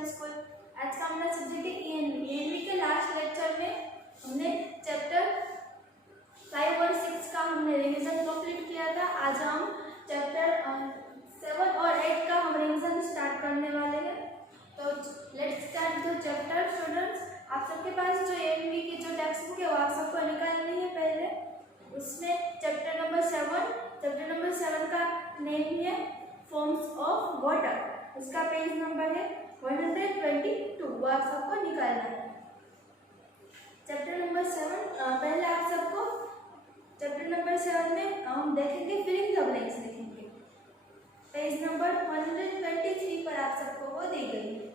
Education school. आज का हमारा सब्जेक्ट है ईएनवी के लास्ट लेक्चर में हमने चैप्टर 5 और 6 का हमने रिवीजन कंप्लीट किया था। आज हम चैप्टर 7 और 8 का हम रिवीजन स्टार्ट करने वाले हैं। तो let's start the chapter students. आप सबके पास जो ईएनवी की जो टेक्स्ट बुक है वो आप सबको निकालनी है पहले। उसमें चैप्टर नंबर 7 का नेम है फॉर्म्स ऑफ वाटर। उसका पेज नंबर है 122। वो आप सबको निकालना है। चैप्टर नंबर 7 पहले आप सबको चैप्टर नंबर 7 में हम देखेंगे फिलिंग द ब्लैंक्स देखेंगे। पेज नंबर 123 पर आप सबको वो दी गई है।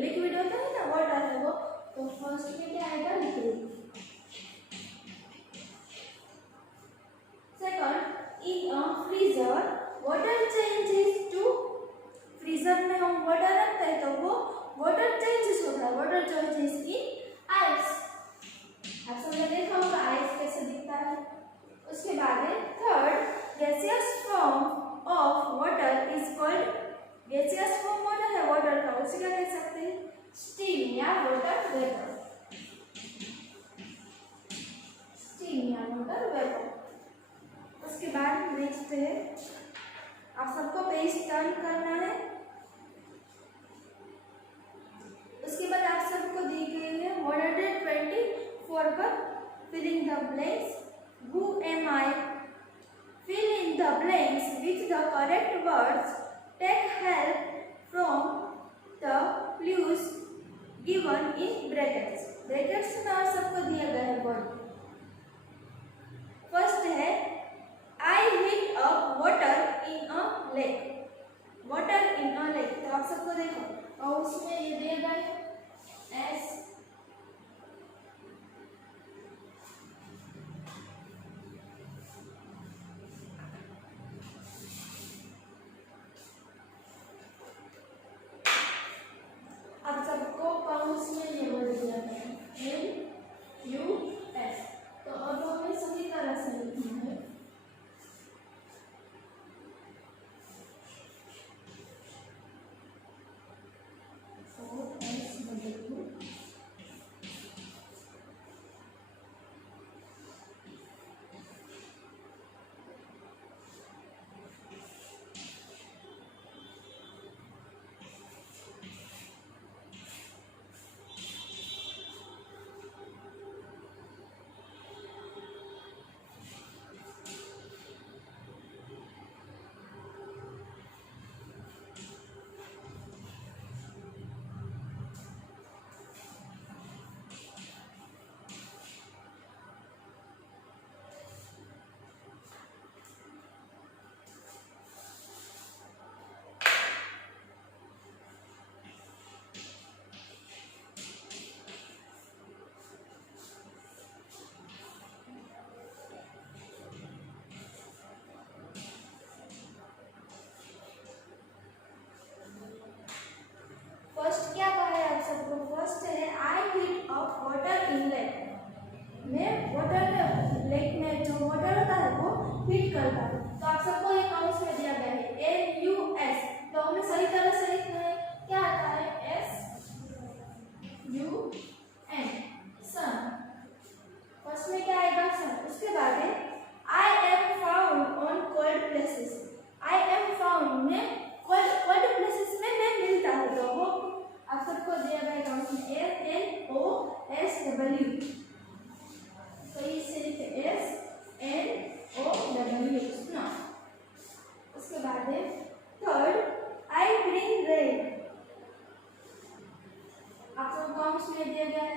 लिक्विड होता है ना, वाटर है वो। तो फर्स्ट में क्या आएगा? Liquid. Second, in a freezer water changes to. Freezer में हम वाटर रखते हैं तो वो वाटर चेंजेस होता है। Water changes in ice. आप सबने देखा होगा आइस कैसे दिखता है। उसके बाद है third, gaseous form of water is called. Gaseous form water है वाटर का, उसे क्या कह सकते हैं? स्टीम या वाटर वेपर। स्टीम या वाटर वेपर। उसके बाद नेक्स्ट है, आप सबको पेज टर्न करना है। उसके बाद आप सबको दी गई है 124 पर filling the blanks. Who am I? Fill in the blanks with the correct words. Take help from the clues given in brackets. Brackets में आप सबको दिया गया है वर्ड। फर्स्ट है I hit up water in a lake. Water in a lake। तो आप सबको देखो और उसमें ये दिया गया है S NUS। तो अब हमें सही तरह से लिखना है। फर्स्ट क्या कहा है आप सबको? फर्स्ट है I hit up water in lake. मैं वाटर में लेक में जो वाटर होता है वो हिट करता है। तो आप सबको एक काउंट में दिया गया है NUS। तो हमें सही तरह से लिखना है। क्या आता है? SUN सन। फर्स्ट में क्या आएगा? सन। उसके बाद है I am found on cold places. I am found में कोल्ड प्लेसेस में मैं मिलता हूँ। तो वो आप सबको दिया गया अकाउंट में SNOSW। तो इसे लिखे SNOW स्नो। उसके बाद है थर्ड आई ब्रिंग रेन। आप सबको अकाउंट में दिया गया है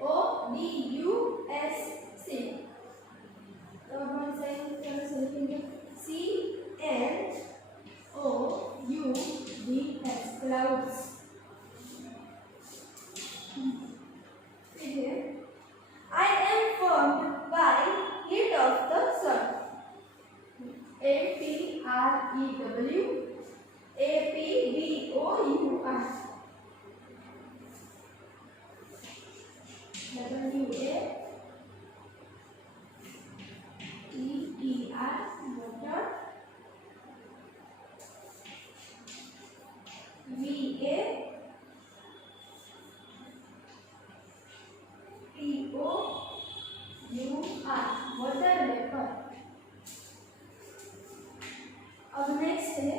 LODUS। तो हम सही तरह से लिखेंगे CLOUDS clouds. water. Water vapour. अब नेक्स्ट है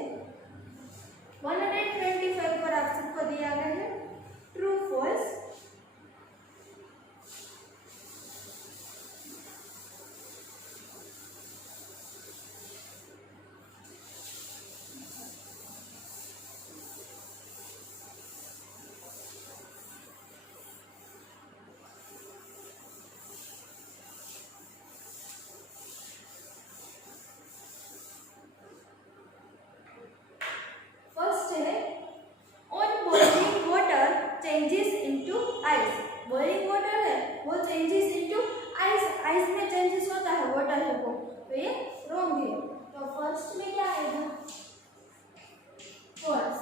125 पर आप सबको दिया गया है true false. Changes into ice. Boiling water है वो चेंजेस इनटू आइस, आइस में चेंजेस होता है वाटर है वो, तो ये रॉन्ग है। तो फर्स्ट में क्या आएगा false.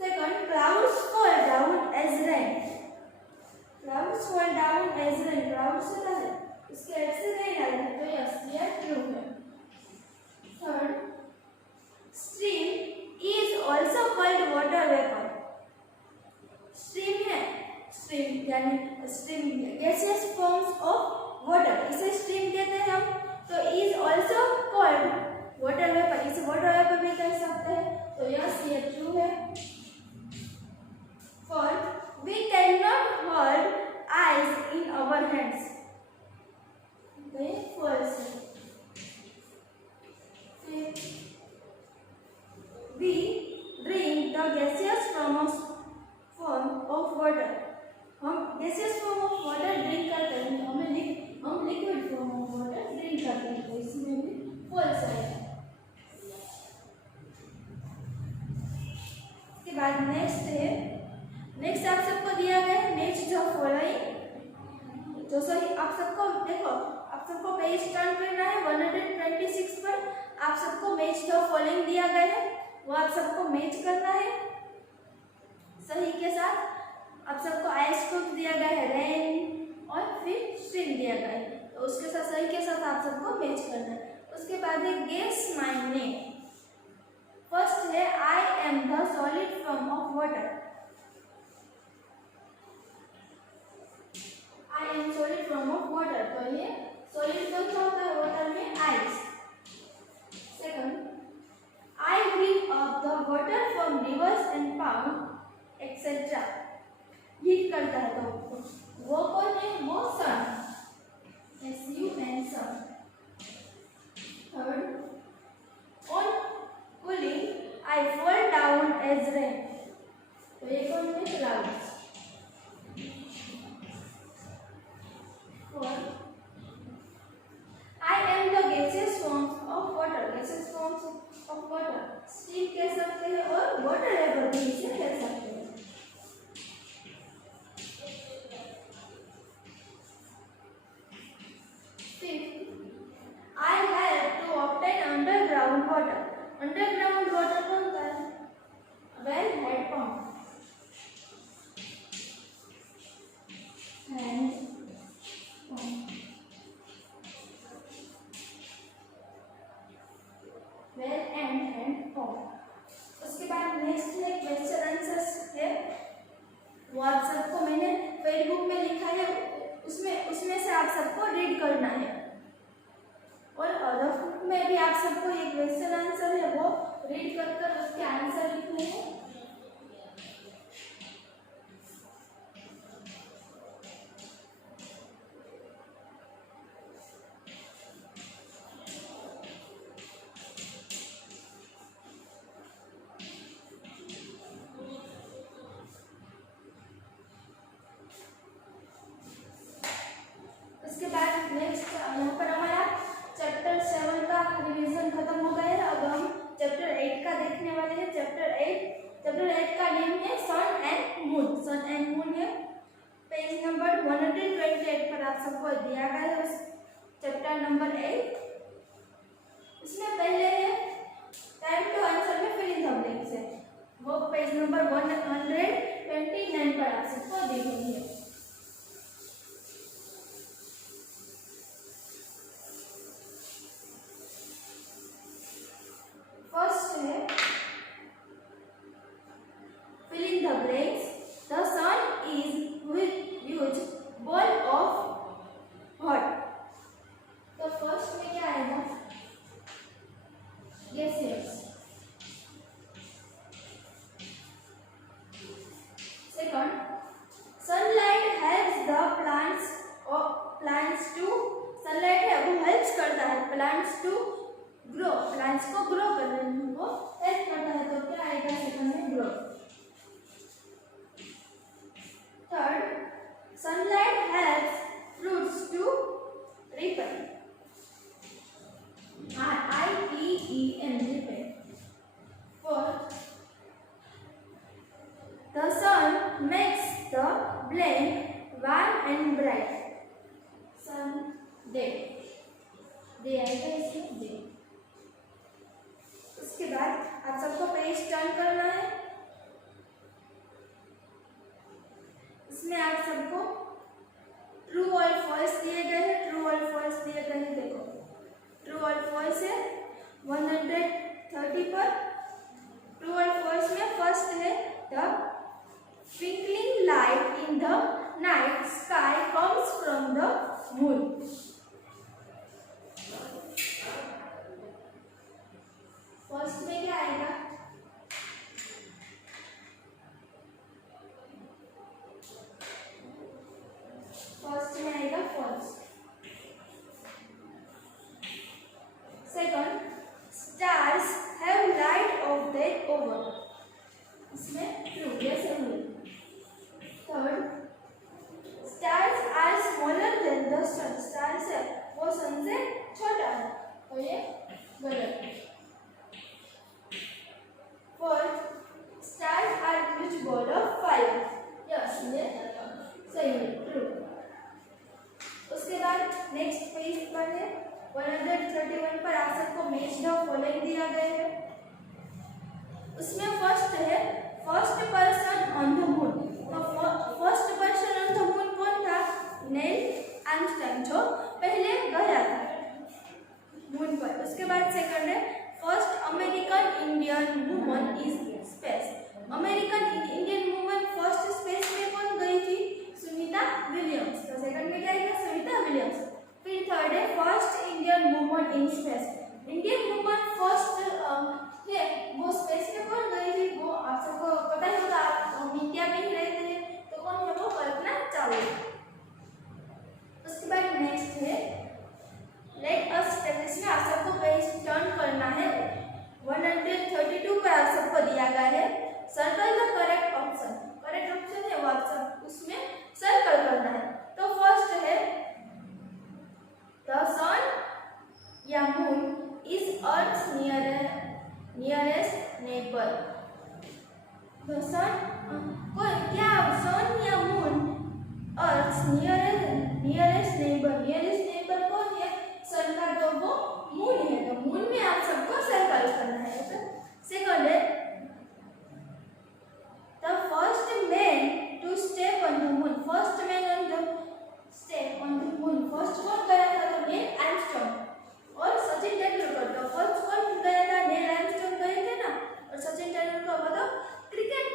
Second clouds fall down as rain. Clouds fall down as rain, clouds होता है उसके हेड से रेन आ रहा है, तो यस ये ट्रू है। Third stream is also called water vapor। Stream है, स्ट्रीम यानी stream gaseous forms of water, इसे स्ट्रीम कहते हैं हम। तो is also called water vapor, इसे वाटर वेपर भी कह सकते हैं, तो यस ये ट्रू है। Fourth we cannot hold ice in our hands, तो ये false है। We drink the gaseous form of water। हम gaseous form of water drink करते हैं, हम liquid form of water drink करते हैं, तो इसमें भी false आएगा। इसके बाद नेक्स्ट है, नेक्स्ट आप सबको दिया गया है मैच द फॉलोइंग। तो सही आप सबको देखो, आप सबको पेज टर्न करना है 126 पर। आप सबको मैच द फॉलोइंग दिया गया है, वो आप सबको मैच करना है सही के साथ। आप सबको आइस क्यूब दिया गया है, रेन और फिर स्ट्रीम दिया गया है, तो उसके साथ सही के साथ आप सबको मैच करना है। उसके बाद है गेस माय नेम। फर्स्ट है I am the solid form of water. I am solid form of water, तो ये सॉलिड फॉर्म क्या होता है वाटर में ice. Second I bring up the water from rivers and pond etc। Heat करता है तो वो कौन है, वो sun, SUN sun. Third on cooling I fall down as rain, तो ये कौन है clouds. Fourth I am the gaseous forms of water। gaseous forms of water steam कह सकते हैं और वाटर वेपर भी इसे कह सकते हैं। Fifth I help to obtain underground water। Underground water कौन सा है, वेल हेड पंप। उसके बाद नेक्स्ट है क्वेश्चन आंसर्स है, वो आप सबको मैंने फेसबुक में लिखा है, उसमें से आप सबको रीड करना है। और अदर बुक में भी आप सबको ये क्वेश्चन आंसर है वो रीड कर उसके आंसर लिखने हैं। उसके बाद नेक्स्ट यहाँ पर हमारा चैप्टर 7 का रिवीजन खत्म हो गया है। अब हम चैप्टर 8 का देखने वाले हैं। चैप्टर 8 का नेम है sun and moon. Sun and moon है पेज नंबर 128 पर आप सबको दिया गया है चैप्टर नंबर 8। इसमें पहले है टाइम टू आंसर में फिल इन द ब्लैंक्स है, वो पेज नंबर 129 पर आप सबको दी हुई है। फर्स्ट है fill in the blanks. The sun is with huge ball of hot. तो फर्स्ट में क्या आएगा? Gases. Second, sunlight helps the plants to sunlight है वो helps करता है plants to grow. plants को grow करने में वो help करता है, तो क्या आएगा सेकंड में grow. Third, sunlight helps fruits to ripen. R-I-P-E-N, ripen. Fourth, the sun makes the blank warm and bright. Sun, day. Day आएगा इसमें day. उसके बाद आप सबको पेज टर्न करना है। इसमें आप सबको ट्रू और फॉल्स दिए गए हैं, ट्रू और फॉल्स दिए गए हैं। देखो ट्रू और फॉल्स है 130 पर। ट्रू और फॉल्स में फर्स्ट है the twinkling light in the night sky comes from the moon. First में क्या आएगा? फर्स्ट में आएगा false. Second, stars have light of their own, इसमें ट्रू, यस और no. Third, stars are smaller than the sun, stars है वो सन से छोटा है, तो ये गलत है। Fourth, stars are huge ball of fire, yes ये सही है, ट्रू। उसके बाद नेक्स्ट पेज पर है 131 पर आप सबको मैच द फॉलोइंग दिया गया है। उसमें फर्स्ट है first person on the moon. तो first person on the moon कौन था? नील आर्मस्ट्रांग, जो पहले गया था मून पर। उसके बाद सेकंड है first American Indian woman is space. American Indian woman first space में कौन गई थी? सुनीता विलियम्स। तो सेकंड में क्या है? सुनीता विलियम्स। फिर थर्ड है first Indian woman in space. Indian woman first है वो स्पेस में कौन गई थी? वो आप सबको पता ही होगा, आप इंडिया में ही रहते हैं, तो कौन है वो? कल्पना चावला। उसके बाद नेक्स्ट है लेट अस स्टेप। इसमें आप सबको पेज टर्न करना है 132 पर आप सबको दिया गया है circle the correct option. Correct option है वो आप सब उसमें सर्कल करना है। तो फर्स्ट है द सन या moon is earth's nearest neighbour. The sun क्या सन या मून अर्थ्स नियरेस्ट नेबर कौन है? सन का तो वो मून है, तो मून में आप सबको सर्कल करना है। सेकंड है the first man to step on the moon. First man on the step on the moon, first कौन गया था? तो नील आर्मस्ट्रांग और सचिन तेंदुलकर। तो फर्स्ट कौन गया था? नील आर्मस्ट्रांग गए थे ना, और सचिन तेंदुलकर वो तो क्रिकेट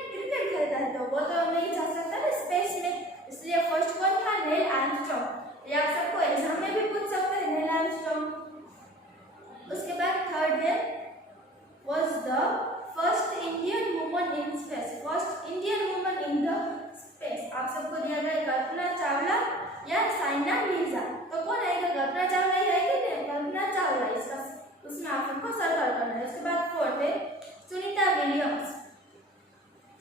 खेलता है, तो वो तो नहीं जा सकता ना स्पेस में, इसलिए फर्स्ट कौन था? Neil Armstrong. ये आप सबको एग्जाम में भी पूछ सकते हैं, नील आर्मस्ट्रांग। उसके बाद थर्ड है was the first Indian woman in space। First Indian woman in the space आप सबको दिया गया कल्पना चावला या साइना मिर्जा। तो कौन आएगा? कल्पना चावला ही रहेगी ना, कल्पना चावला इसका उसमें आप सबको सर्कल करना है। उसके बाद फोर्थ है सुनीता विलियम्स।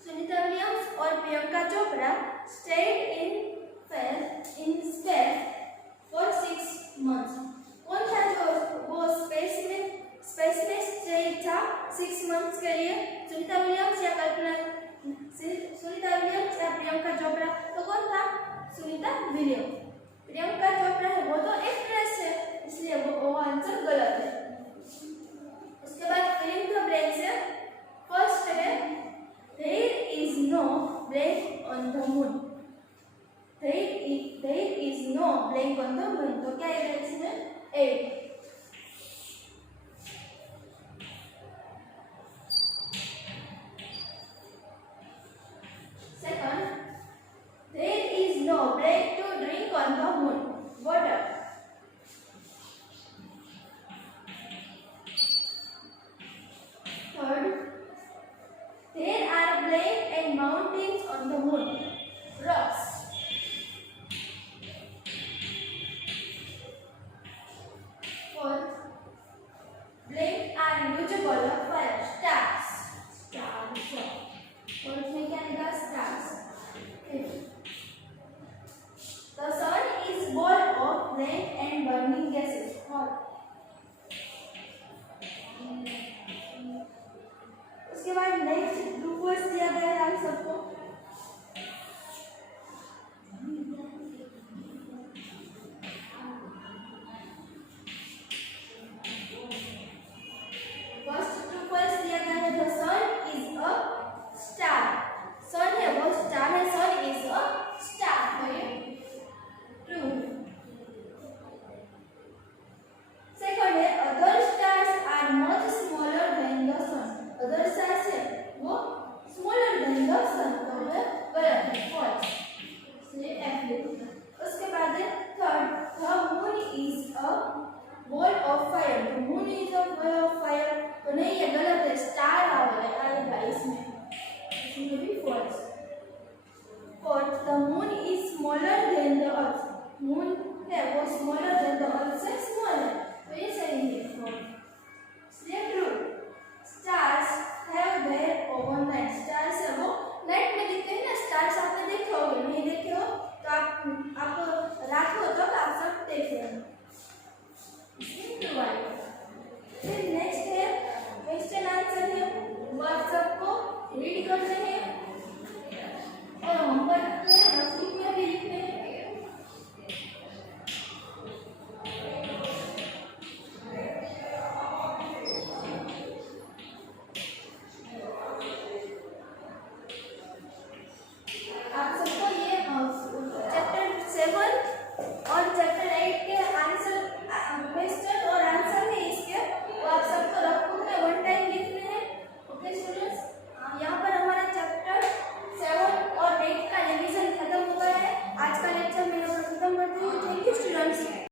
सुनीता विलियम्स और Priyanka Chopra stayed in space for 6 months। कौन था जो वो स्पेस में स्टे था 6 months के लिए? सुनीता विलियम्स या सुनीता विलियम्स या प्रियंका चोपड़ा? तो कौन था? सुनीता विलियम्स। प्रियंका चोपड़ा है वो तो एक्ट्रेस है, इसलिए वो आंसर गलत है। स्मॉलर